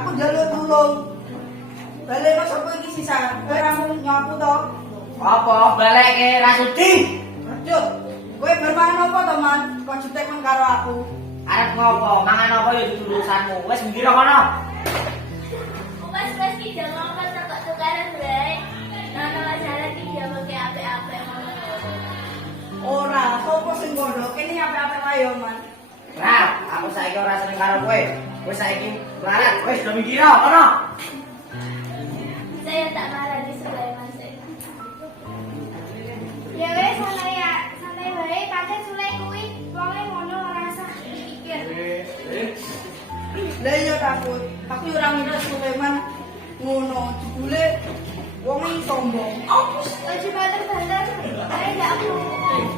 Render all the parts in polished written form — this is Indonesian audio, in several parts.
Aku jalur tulung. Balik mas apa iki sisa? Kamu nyapu to? Apa balik ke Rasudi? Cuk, kowe bermangan apa to, Man? Kok jutek men karo aku? Arep ngopo? Mangan apa ya urusanmu. Wis ngira kono. Wes ki jangan ngomong tak tukaran bae. Nah, masalah ki dia pakai apik-apik ngono. Ora, sopo sing ngono? Kene apik-apik wae yo, Man. Rap, aku saiki ora seneng karo kowe. Wis saiki melarat, wis do mikira kono. Saya tak marah di sebelah Mas. Ya wes santai bae, pancen Sule kuwi wonge ngono ora usah dipikir. Lah iya takut. Aku ora ngira Sulaiman ngono. Jebule wong iki sombong. Ojo banter-banter. Ayo ndak aku.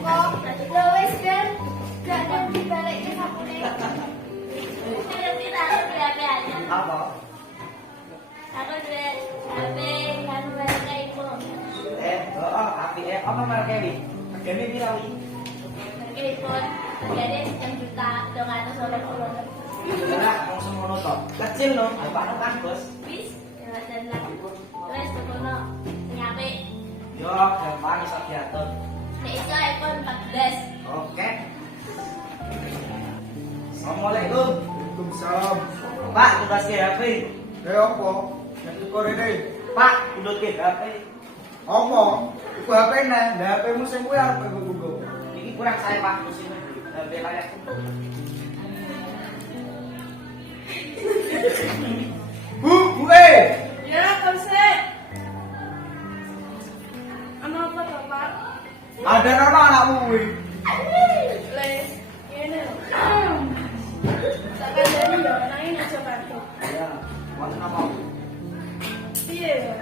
Kok lo wes kan gak ada dibalik ke sapune. Kita harus berhati-hati. Apa? Aku duwe HP kan mereka ibu. Apike apa merek iki? Regane pira iki? Mereka ibu. Jadi 1 juta 280. Ora wong semono to. Kecil lho, apa kan Bos? Bis, dan lah. Wes kono nyampe. Yo, gampang iso diatur. Nek iso iPhone 14. Oke. Assalamualaikum. Waalaikumsalam. Pak, tugas ke HP. Apa? Yang tukur ini. Pak,undut ke HP. Apa? Iku HP nih. Nah, HP-mu sing kuwi apa iku? Ini kurang saya Pak, musim HP layak. Bu, eh. Ya, konsep. Ana apa to, Pak? Ada nama anakmu kuwi. Le, ngene lho. Tak kandani yo, nanging aja batuk. Ya, wonten apa? Piye yo?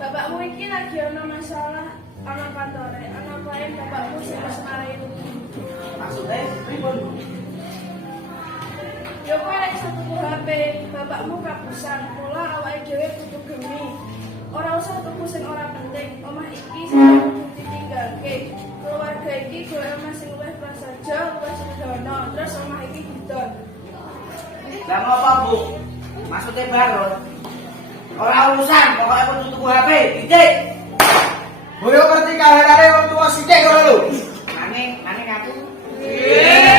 Bapakmu iki lagi ana masalah ana kantore, ana klien bapakmu sing wis marahi rugi. Maksudnya pripun? Yo kowe lek iso tuku HP, bapakmu kapusan, mula awake dhewe kudu gemi. Ora usah tuku sing ora penting. Omah iki sing kudu ditinggalke. Keluarga iki golek omah sing luwih prasaja, luwih sederhana, terus omah iki didol. Lah ngapa, Bu? Maksudnya baron? Ora urusan, pokoknya kudu tuku HP, titik. Boyo ngerti kahanane wong tuwa sithik ngono lho. Nanging aku. Iya.